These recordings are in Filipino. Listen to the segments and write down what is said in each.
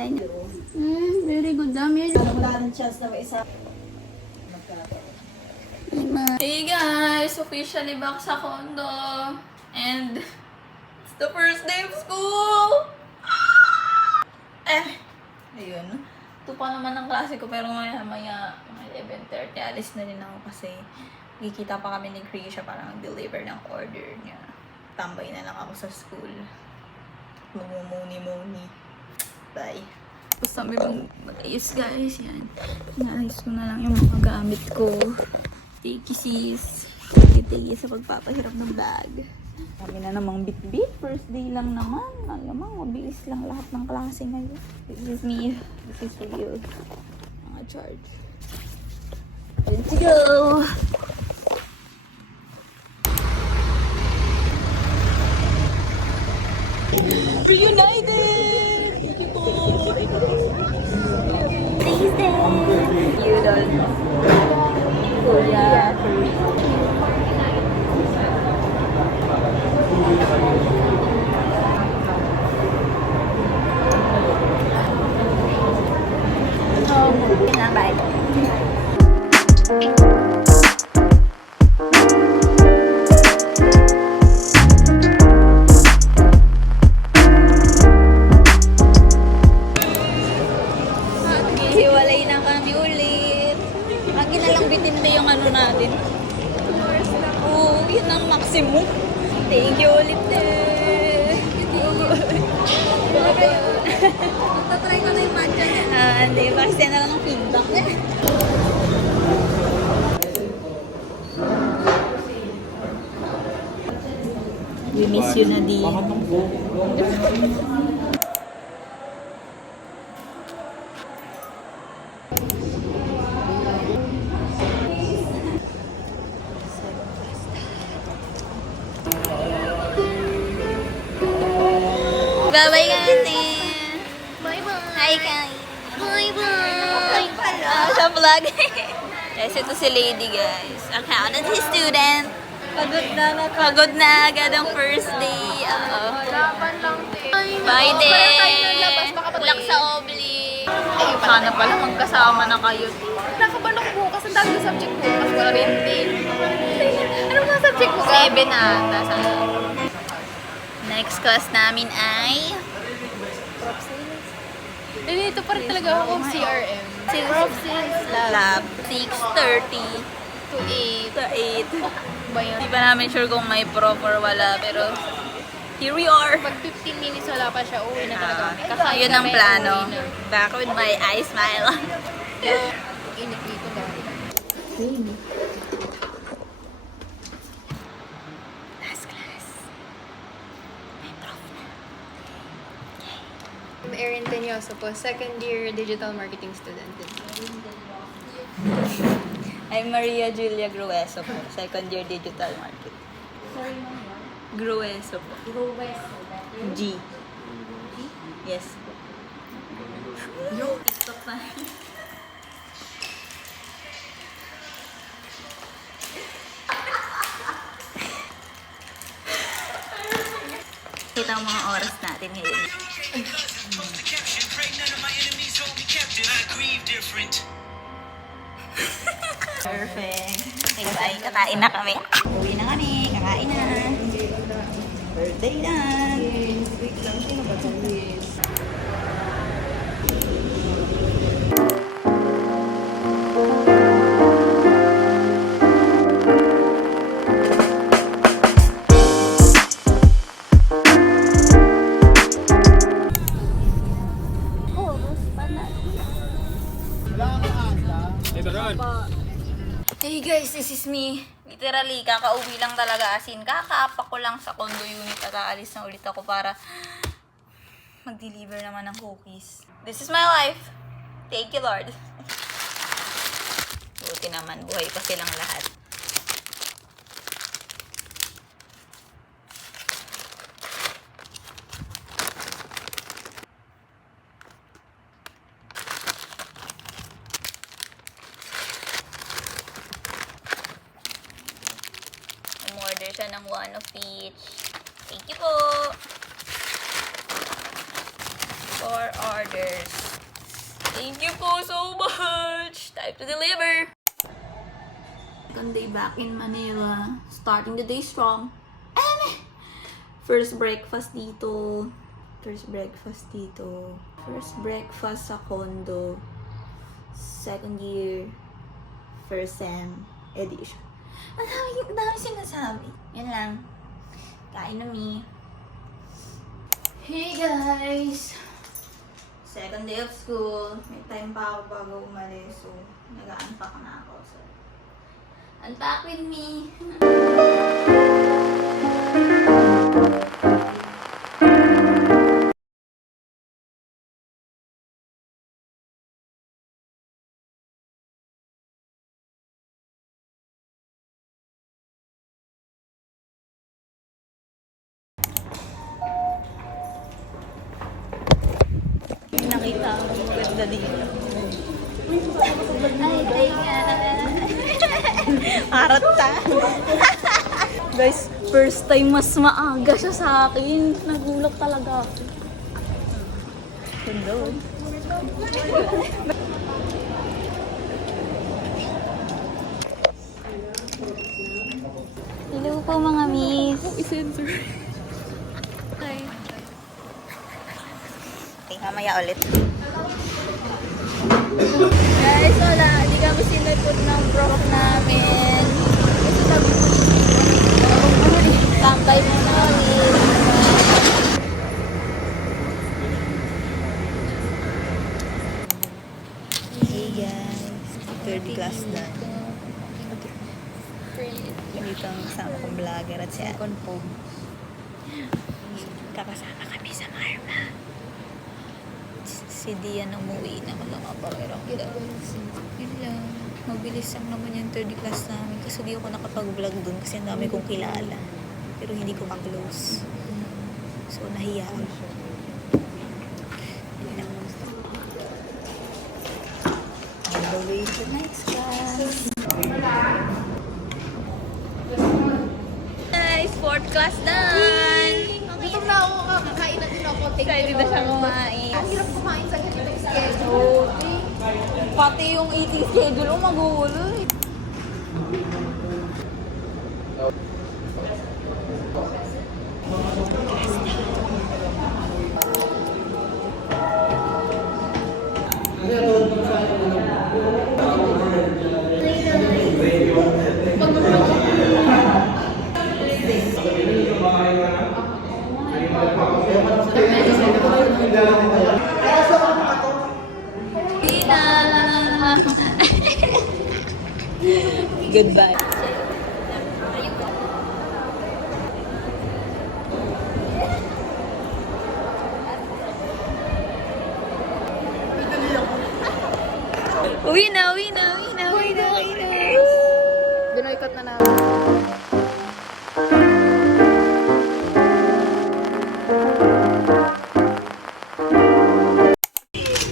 Very good. Dami. Wala ng chance na may isa. Hey guys! Officially back sa condo. And it's the first day of school! Ayun. Ito pa naman ang klase ko pero maya mga 11:30 alis na rin ako kasi kikita pa kami ni Krisha para mag-deliver ng order niya. Tambay na lang ako sa school. Magmumuni-muni. Bye. Tapos sabi mag-ayos guys, yan. Inaayos ko na lang yung mga gamit ko. Thank you sis. Thank you sa pagpapahirap ng bag. Kami na namang bit-bit. First day lang naman. Alamang, mabilis lang lahat ng klase ngayon. This is me. This is for you. Mga charge. Let's go! Reunited! Please day! You don't know. Kuya. Pinabay. Hiwalay na kami ulit. Lagi na lang bitin na yung ano natin. Oo, yun ang maximum. Thank you ulit eh. Tatry ko na yung matcha niya. Hindi. Basta na lang ang feedback niya. We miss you, Nadine. Bye-bye, Kati. Bye-bye. Hi, Kai. Bye-bye. Sa vlog. Guys, ito si Lady, guys. Accountancy student. Pagod na agad ang first day. Laban lang, te. Bye, din. Bulak sa Obli. Sana pala magkasama na kayo. Nakaban ako bukas. Ang dami ng subject bukas. Wala rin din. Ano mga subject bukas? 7 ata. Next class namin ay Dito pa rin talaga ako CRM. Prof Sales Lab 6:30 to 8. to 8. Ba yun? Di pa namin sure kung may prof or wala, pero here we are. Pag 15 minutes wala pa siya, uwi na talaga kami. Yun ang kami, plano. uwi na. Back with my eye smile. Init dito dahil. Last class. May prof na. I'm Erin Tenyoso po, second year digital marketing student. I'm Maria Julia Grueso po, second year digital marketing. Sorry, ma'am. Grueso po. G. Yes. Yo, TikTok pa. Kita ang mga oras natin ngayon. Perfect. Okay, bye. Kakain na kami. Uwi na kami. Kakain na. Birthday na. Wait lang. Sino ba ito? Hey guys, this is me. Literally, kakauwi lang talaga. As in, kakaapak ko lang sa condo unit at aalis na ulit ako para mag-deliver naman ng cookies. This is my life. Thank you, Lord. Buti naman, buhay pa silang lahat. Umorder siya ng one of each. Thank you po! for orders. Thank you po so much! Time to deliver! Second day back in Manila. Starting the day strong. First breakfast dito. First breakfast sa condo. Second year. First sem edition. Ang dami sinasabi. Yan lang. Kain na mi. Hey guys! Second day of school. May time pa ako bago umalis. So, nag-unpack na ako. So, unpack with me! Nakita ko yung ganda dito. Ay, teka. Arat ta. Guys, first time mas maaga siya sa akin. Nagulat talaga ako. Hello. Hello po mga miss. I-censor. Mamaya ulit. Guys, wala. Hindi kami sinipot ng prof namin. Kasi sabi ko, tambay mo namin. Hey guys, third class na. Dito ang kasama kong vlogger at si Ate. Kakasama kami sa Marma. Si Dian umuwi na magkakaparerang guys. Yun lang. Mabilis lang naman yung third class namin. Kasi di ako nakapag-vlog dun kasi ang dami kong kilala. Pero hindi ko ka-close. So, nahiya ako. Yun lang. On the way to next class. Guys, fourth class done! Gutom na ako, kakain na din ako. Excited na siya kumain. Ang hirap kumain sa ganitong schedule. Pati yung eating schedule, magulo eh. Goodbye. Uwi na. Binoycott na namin.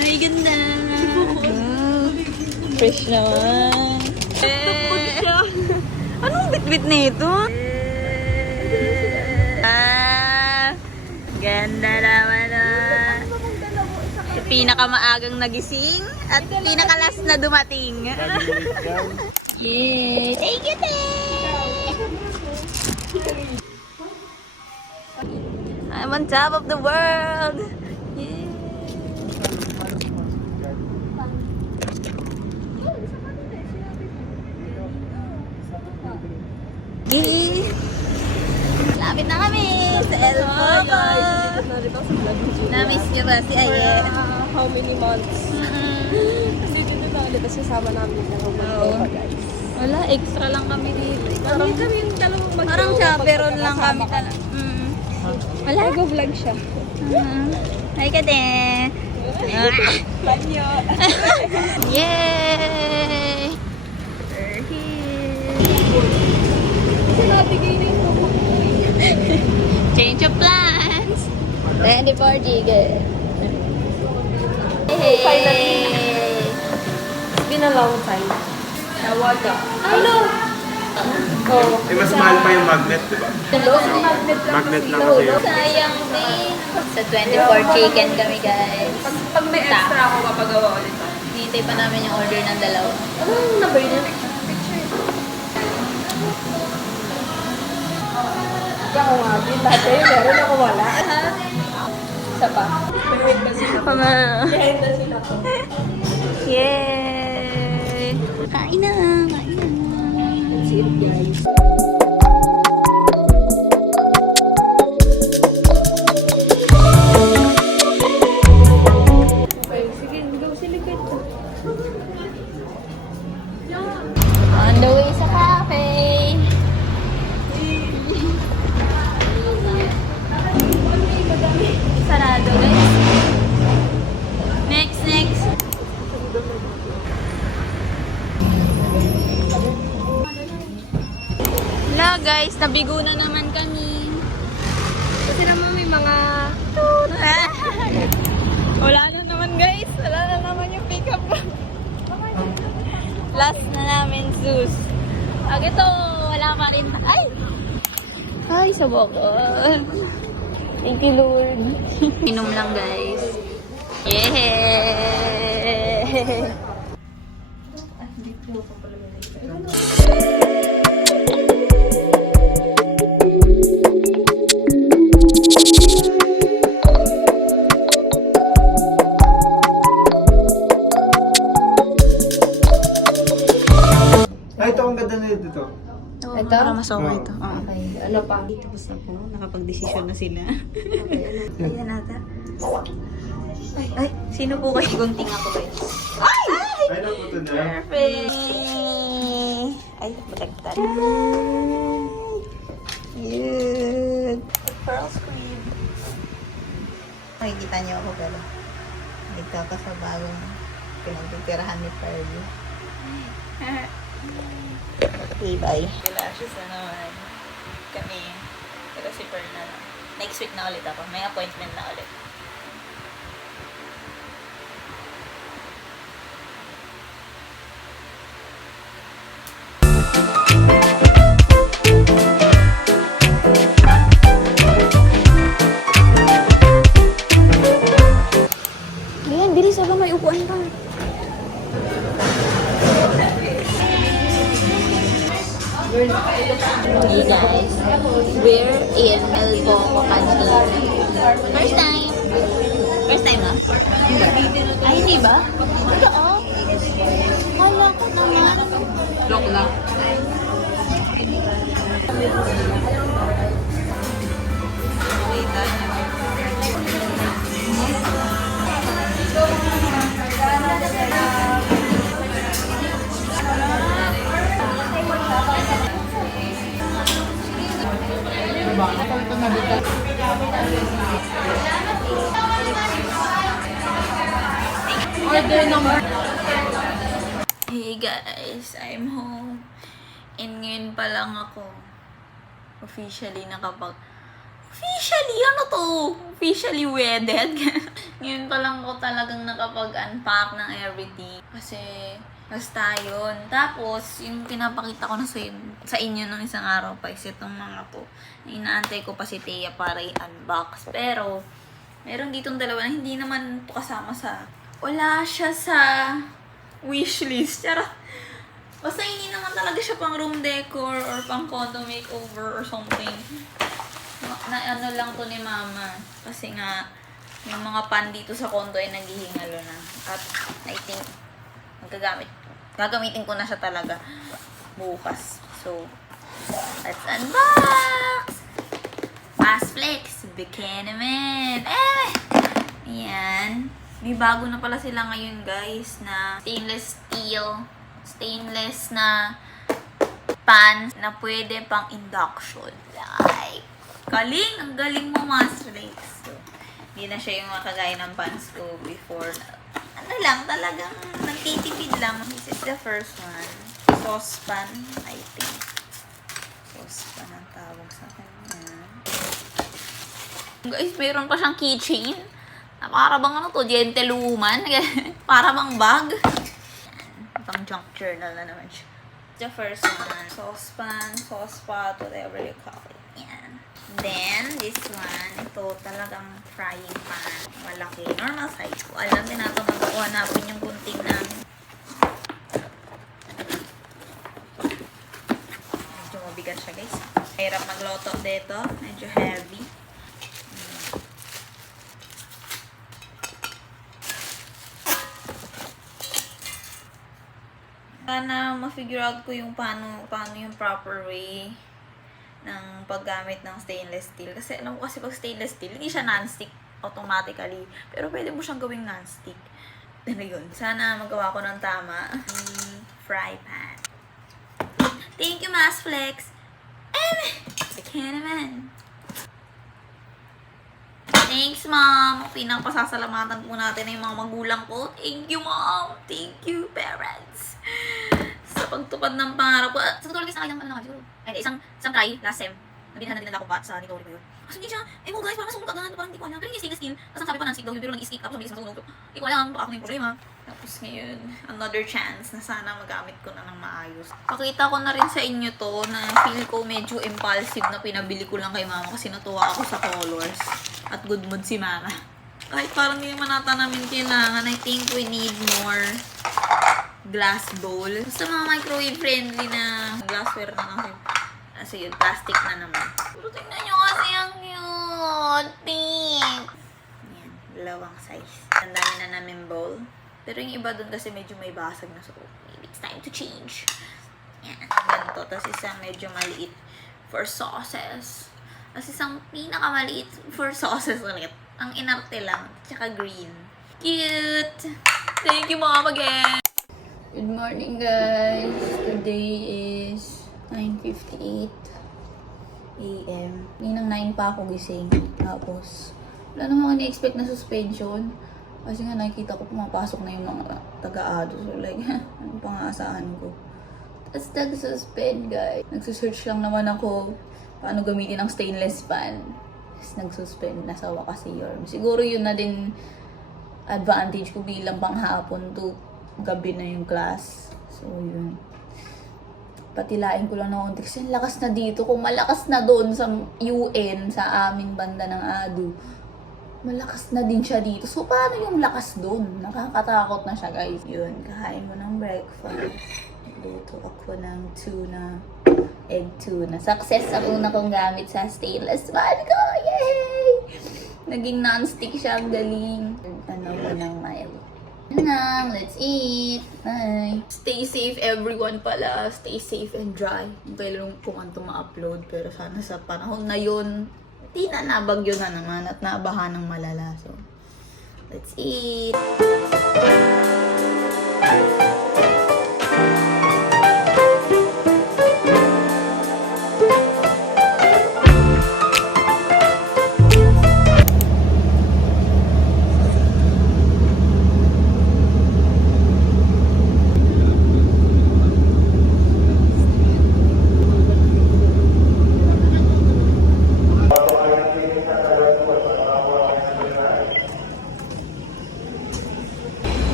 Ay, ganda. Fresh naman. Anong bit-bit nito? Ganda naman pinakamaagang nagising at pinakalas na dumating. Yay! Thank you, I'm on top of the world! Yay! Yay! Lapit na kami sa El Poco! Na-miss niyo ba si Ayen? How many months? Kasi dito na ulit kasi sama namin ng mga guys. Wala, extra lang kami dito. Parang kami yung dalawang mag- Parang chaperon lang kami talaga. Wala. Nag-vlog siya. Hi ka din. Banyo. Yay! We're here. Sinabi kayo na yung Change of plans. 24 giga. Hey! Finally. It's been a long time. Nawala. Hello! Oo. Eh, mas mahal pa yung magnet, di ba? Magnet lang kasi yun. Sayang din. Sa 24 chicken kami, guys. Pag may extra ako, papagawa ulit ako. Hintay pa namin yung order ng dalawa. Anong number niya? Ako nga, din dati meron ako wala. Isa pa. May kasi na Pa nga. Behind the scene ako. Yay! Kain na! Kain na! That's it, guys. Okay, sige, go silikit ko. On the way sa cafe! Sarado, guys. Next, next. Hello, guys. Nabigo na naman kami. Kasi naman may mga... Wala na naman, guys. Wala na naman yung pickup. Last na namin, Zeus. Pag ito, wala pa rin. Ay! Ay, sabok. Thank you, Lord. Inom lang, guys. Yeah! Ay, ito ang ganda na dito. Ito? Para mas okay ito. Okay, ano pa? Tapos na po. Nakapag-desisyon na sila. Ayan nata. Ay, sino po kayo? Gunting ako, guys. Ay! Ay, naputo na. Perfect! Ay, balagtan. Yun. Pearl screen. Makikita niyo ako, pero nagkaka sa bagong pinagtitirahan ni Fergie. Okay, bye. Lashes na naman. Kami. Pero si Pearl na lang. Next week na ulit ako. May appointment na ulit. Ayan, bilis ako. May upuan pa. Hey guys, we're in El Poco Cantina. First time. First time na? Ay, hindi ba? Oo. Kala ko naman. Lock na. Wait, Order number. Hey guys, I'm home. And ngayon pa lang ako officially ano to? Officially wedded. Ngayon pa lang ako talagang nakapag-unpack ng everything. Kasi basta yun. Tapos, yung pinapakita ko na sa inyo nung isang araw pa is itong mga to. Inaantay ko pa si Thea para i-unbox. Pero, meron ditong dalawa na hindi naman to kasama sa... Wala siya sa wishlist. Charot. Basta hindi naman talaga siya pang room decor or pang condo makeover or something. Na ano lang to ni Mama. Kasi nga, yung mga pan dito sa condo ay naghihingalo na. At I think, gagamitin ko na siya talaga bukas. So, let's unbox! Masflex! Bikini Man! Eh! Ayan. May bago na pala sila ngayon, guys, na stainless na pan na pwede pang induction. Like, galing! Ang galing mo, Masflex. So, hindi na siya yung makagaya ng pans ko before. Ano lang, talagang nagtitipid lang. This is the first one. Saucepan, I think. Saucepan ang tawag sa kanya. Guys, mayroon pa siyang keychain. Para bang ano to, gentlewoman. Para bang bag. Pang junk journal na naman siya. The first one, saucepan, saucepot, whatever you call it. Yan. Then, this one, ito talagang frying pan. Malaki. Normal size ko. Alam, tinatamad ako hanapin yung gunting namin. Medyo mabigat siya, guys. Hirap magloto dito. Medyo heavy. Sana ma-figure out ko yung paano yung proper way ng paggamit ng stainless steel. Kasi alam ko kasi pag stainless steel, hindi siya non-stick automatically. Pero pwede mo siyang gawing non-stick. Ano yun? Sana magawa ko ng tama. Fry pan. Thank you, Mas Flex. Sige naman. Thanks, Mom. Pinapasasalamatan po natin na yung mga magulang ko. Thank you, Mom. Thank you, parents. Sa pagtupad ng pangarap ko. Sa totoo, guys, nakayang ano na siguro. Ay, isang try, last sem. Nabilhan na din ako bat sa Nitori ko yun. Kasi hindi siya, guys, parang nasunog agad. Parang hindi ko alam. Pero yung stainless steel, tapos sabi pa non-stick daw, pero nag-stick tapos mabilis masunog. Hindi ko alam, baka ako na yung problema. Tapos ngayon, another chance na sana magamit ko na ng maayos. Pakita ko na rin sa inyo to na feel ko medyo impulsive na pinabili ko lang kay mama kasi natuwa ako sa colors. At good mood si mama. Kahit parang hindi naman nata namin kailangan, I think we need more glass bowl. Sa mga microwave friendly na glassware na kasi. Kasi yun, plastic na naman. Pero tingnan nyo kasi ang cute. Pink. Yan, dalawang size. Ang dami na namin bowl. Pero yung iba dun kasi medyo may basag na. So, maybe it's time to change. Yan, ganito. Tapos isang medyo maliit for sauces. Tapos isang pinakamaliit for sauces ulit. Ang inarte lang. Tsaka green. Cute! Thank you, Mom, again! Good morning, guys. Today is 9:58 AM. Ninang 9 pa ako gising. Tapos, wala namang ni-expect na suspension. Kasi nga nakikita ko pumapasok na yung mga taga-ado. So like, ano pang aasahan ko. Tapos nag-suspend, guys. Nagsusearch lang naman ako paano gamitin ang stainless pan. Tapos nag-suspend. Nasa wakas si Yorm. Siguro yun na din advantage ko bilang panghapon to gabi na yung class. So yun. Patilain ko lang na konti. Kasi lakas na dito. Kung malakas na doon sa UN, sa aming banda ng ADU, malakas na din siya dito. So, paano yung lakas doon? Nakakatakot na siya, guys. Yun, kahain mo ng breakfast. Luto ako ng tuna. Egg tuna. Success ang una kong gamit sa stainless pan ko. Yay! Naging non-stick siya. Ang galing. Ano ko ng mild. Now, let's eat. Bye. Stay safe, everyone pala. Stay safe and dry. Kailan kung ano ma-upload. Pero sana sa panahon na yun, di na nabagyo na naman at naabahan ng malala. So, let's eat.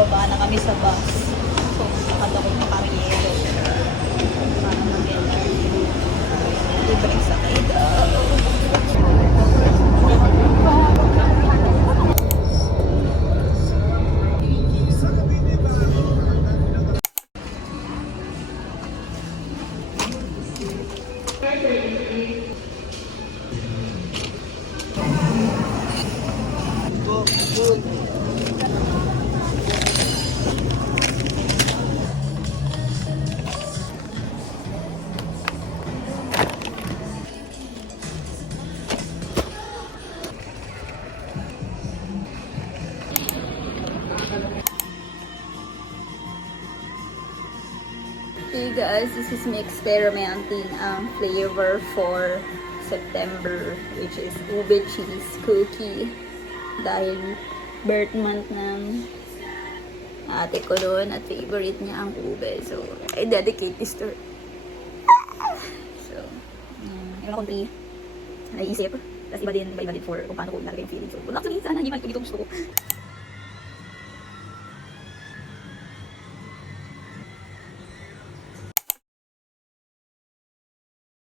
Baba na kami sa bus. So, nakad ako ng Pariero. Para mag-enda. Libreng sakay daw. Hey guys, this is me experimenting ang flavor for September, which is ube cheese cookie. Dahil birth month ng ate ko doon at favorite niya ang ube. So, I dedicate this to her. So, ewan kong naisip. Tapos iba din for kung paano ko lalagay yung feeling. So, good luck to me. Sana hindi man ito gusto ko.